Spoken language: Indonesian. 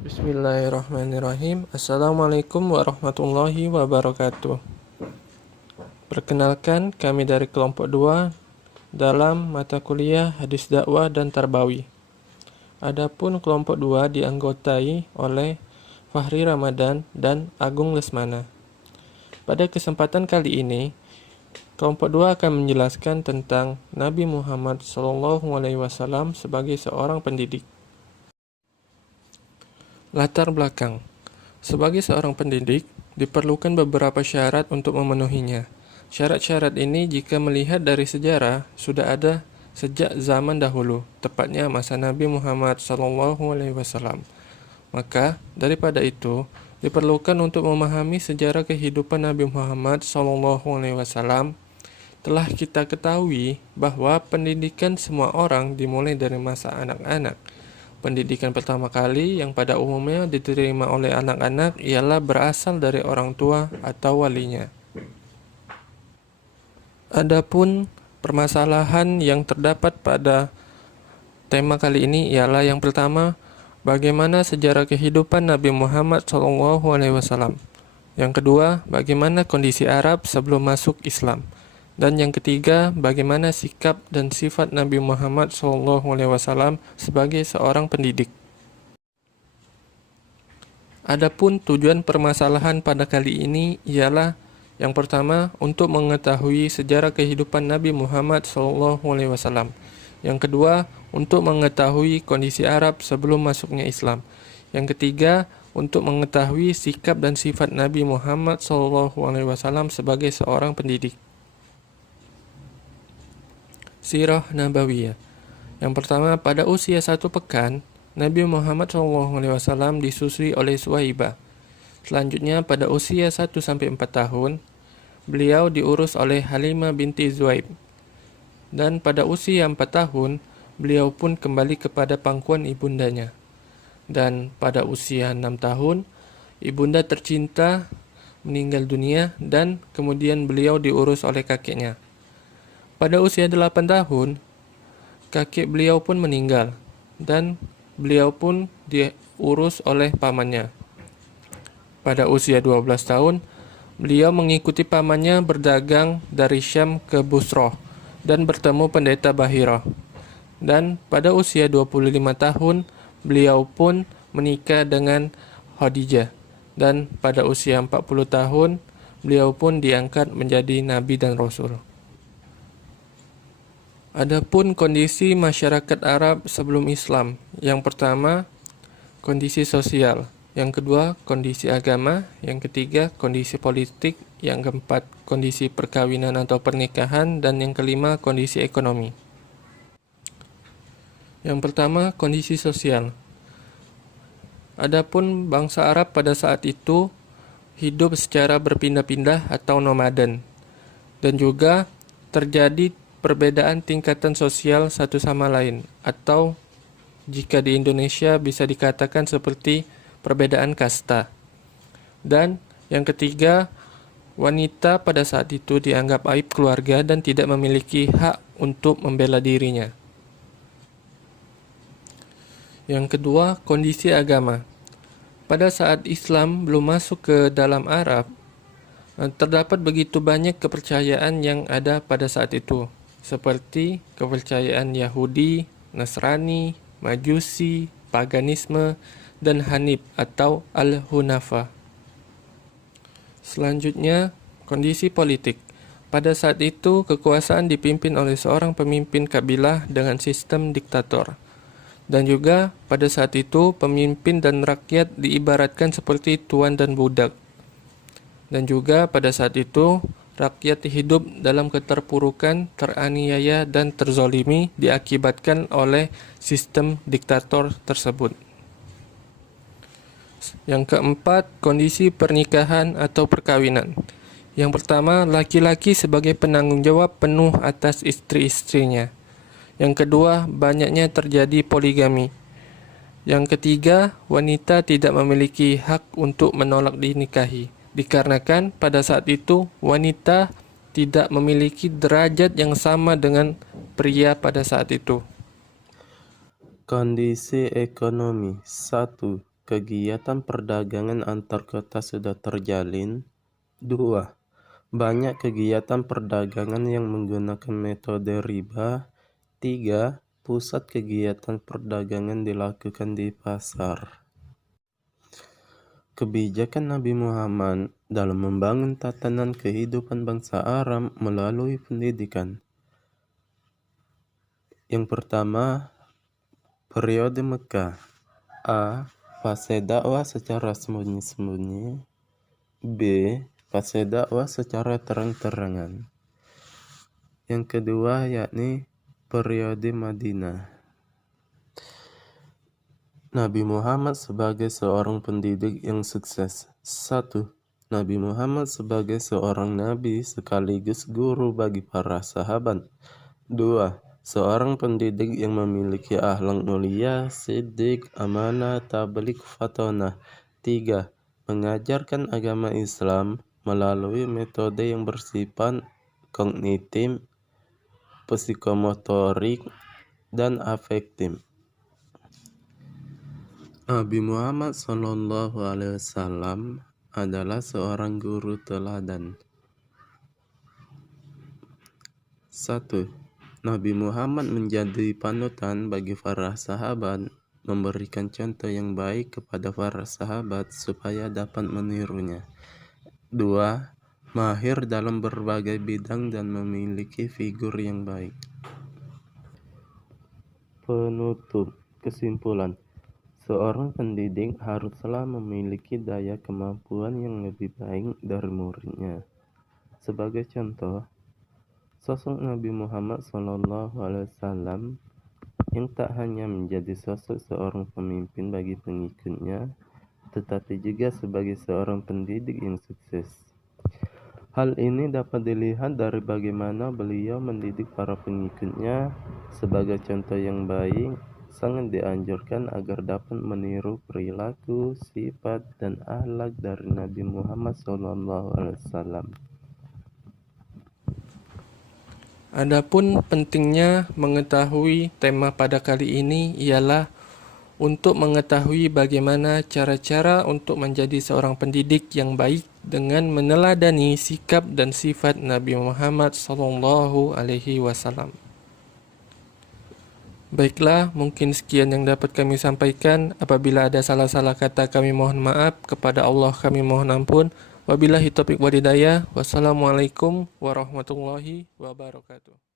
Bismillahirrahmanirrahim. Assalamualaikum warahmatullahi wabarakatuh. Perkenalkan, kami dari kelompok 2 dalam mata kuliah Hadis Dakwah dan Tarbawi. Adapun kelompok 2 dianggotai oleh Fahri Ramadan dan Agung Lesmana. Pada kesempatan kali ini, kelompok 2 akan menjelaskan tentang Nabi Muhammad SAW sebagai seorang pendidik. Latar belakang. Sebagai seorang pendidik, diperlukan beberapa syarat untuk memenuhinya. Syarat-syarat ini jika melihat dari sejarah sudah ada sejak zaman dahulu, tepatnya masa Nabi Muhammad SAW. Maka daripada itu, diperlukan untuk memahami sejarah kehidupan Nabi Muhammad SAW. Telah kita ketahui bahwa pendidikan semua orang dimulai dari masa anak-anak. Pendidikan pertama kali yang pada umumnya diterima oleh anak-anak ialah berasal dari orang tua atau walinya. Adapun permasalahan yang terdapat pada tema kali ini ialah yang pertama, bagaimana sejarah kehidupan Nabi Muhammad SAW. Yang kedua, bagaimana kondisi Arab sebelum masuk Islam. Dan yang ketiga, bagaimana sikap dan sifat Nabi Muhammad SAW sebagai seorang pendidik. Adapun tujuan permasalahan pada kali ini ialah yang pertama, untuk mengetahui sejarah kehidupan Nabi Muhammad SAW. Yang kedua, untuk mengetahui kondisi Arab sebelum masuknya Islam. Yang ketiga, untuk mengetahui sikap dan sifat Nabi Muhammad SAW sebagai seorang pendidik. Sirah Nabawiyah. Yang pertama, pada usia 1 pekan, Nabi Muhammad SAW disusui oleh Suhaibah. Selanjutnya, pada usia 1-4 tahun, beliau diurus oleh Halimah binti Zuhaib. Dan pada usia 4 tahun, beliau pun kembali kepada pangkuan ibundanya. Dan pada usia 6 tahun, ibunda tercinta meninggal dunia dan kemudian beliau diurus oleh kakeknya. Pada usia 8 tahun, kakek beliau pun meninggal dan beliau pun diurus oleh pamannya. Pada usia 12 tahun, beliau mengikuti pamannya berdagang dari Syam ke Busroh dan bertemu pendeta Bahirah. Dan pada usia 25 tahun, beliau pun menikah dengan Khadijah. Dan pada usia 40 tahun, beliau pun diangkat menjadi nabi dan rasul. Adapun kondisi masyarakat Arab sebelum Islam. Yang pertama, kondisi sosial. Yang kedua, kondisi agama. Yang ketiga, kondisi politik. Yang keempat, kondisi perkawinan atau pernikahan. Dan yang kelima, kondisi ekonomi. Yang pertama, kondisi sosial. Adapun bangsa Arab pada saat itu hidup secara berpindah-pindah atau nomaden. Dan juga terjadi perbedaan tingkatan sosial satu sama lain, atau jika di Indonesia bisa dikatakan seperti perbedaan kasta. Dan yang ketiga, wanita pada saat itu dianggap aib keluarga dan tidak memiliki hak untuk membela dirinya. Yang kedua, kondisi agama. Pada saat Islam belum masuk ke dalam Arab, terdapat begitu banyak kepercayaan yang ada pada saat itu, seperti kepercayaan Yahudi, Nasrani, Majusi, paganisme, dan Hanif atau Al-Hunafa. Selanjutnya, kondisi politik. Pada saat itu, kekuasaan dipimpin oleh seorang pemimpin kabilah dengan sistem diktator. Dan juga pada saat itu, pemimpin dan rakyat diibaratkan seperti tuan dan budak. Dan juga pada saat itu, rakyat hidup dalam keterpurukan, teraniaya, dan terzolimi diakibatkan oleh sistem diktator tersebut. Yang keempat, kondisi pernikahan atau perkawinan. Yang pertama, laki-laki sebagai penanggung jawab penuh atas istri-istrinya. Yang kedua, banyaknya terjadi poligami. Yang ketiga, wanita tidak memiliki hak untuk menolak dinikahi, dikarenakan pada saat itu wanita tidak memiliki derajat yang sama dengan pria pada saat itu. Kondisi ekonomi. 1. kegiatan perdagangan antar kota sudah terjalin. 2. Banyak kegiatan perdagangan yang menggunakan metode riba. 3. Pusat kegiatan perdagangan dilakukan di pasar. Kebijakan Nabi Muhammad dalam membangun tatanan kehidupan bangsa Arab melalui pendidikan. Yang pertama, periode Mekah. A. Fase dakwah secara sembunyi-sembunyi. B. Fase dakwah secara terang-terangan. Yang kedua yakni periode Madinah. Nabi Muhammad sebagai seorang pendidik yang sukses. 1. Nabi Muhammad sebagai seorang nabi sekaligus guru bagi para sahabat. 2. Seorang pendidik yang memiliki akhlak mulia, siddiq, amanah, tabligh, fatonah. 3. Mengajarkan agama Islam melalui metode yang bersifat kognitif, psikomotorik, dan afektif. Nabi Muhammad SAW adalah seorang guru teladan. 1. Nabi Muhammad menjadi panutan bagi para sahabat, memberikan contoh yang baik kepada para sahabat supaya dapat menirunya. 2. Mahir dalam berbagai bidang dan memiliki figur yang baik. Penutup. Kesimpulan. Seorang pendidik haruslah memiliki daya kemampuan yang lebih baik dari muridnya. Sebagai contoh, sosok Nabi Muhammad SAW yang tak hanya menjadi sosok seorang pemimpin bagi pengikutnya, tetapi juga sebagai seorang pendidik yang sukses. Hal ini dapat dilihat dari bagaimana beliau mendidik para pengikutnya. Sebagai contoh yang baik, sangat dianjurkan agar dapat meniru perilaku, sifat, dan akhlak dari Nabi Muhammad SAW. Adapun pentingnya mengetahui tema pada kali ini ialah untuk mengetahui bagaimana cara-cara untuk menjadi seorang pendidik yang baik dengan meneladani sikap dan sifat Nabi Muhammad SAW. Baiklah, mungkin sekian yang dapat kami sampaikan. Apabila ada salah-salah kata, kami mohon maaf. Kepada Allah kami mohon ampun. Wabillahi taufiq wal hidayah. Wassalamualaikum warahmatullahi wabarakatuh.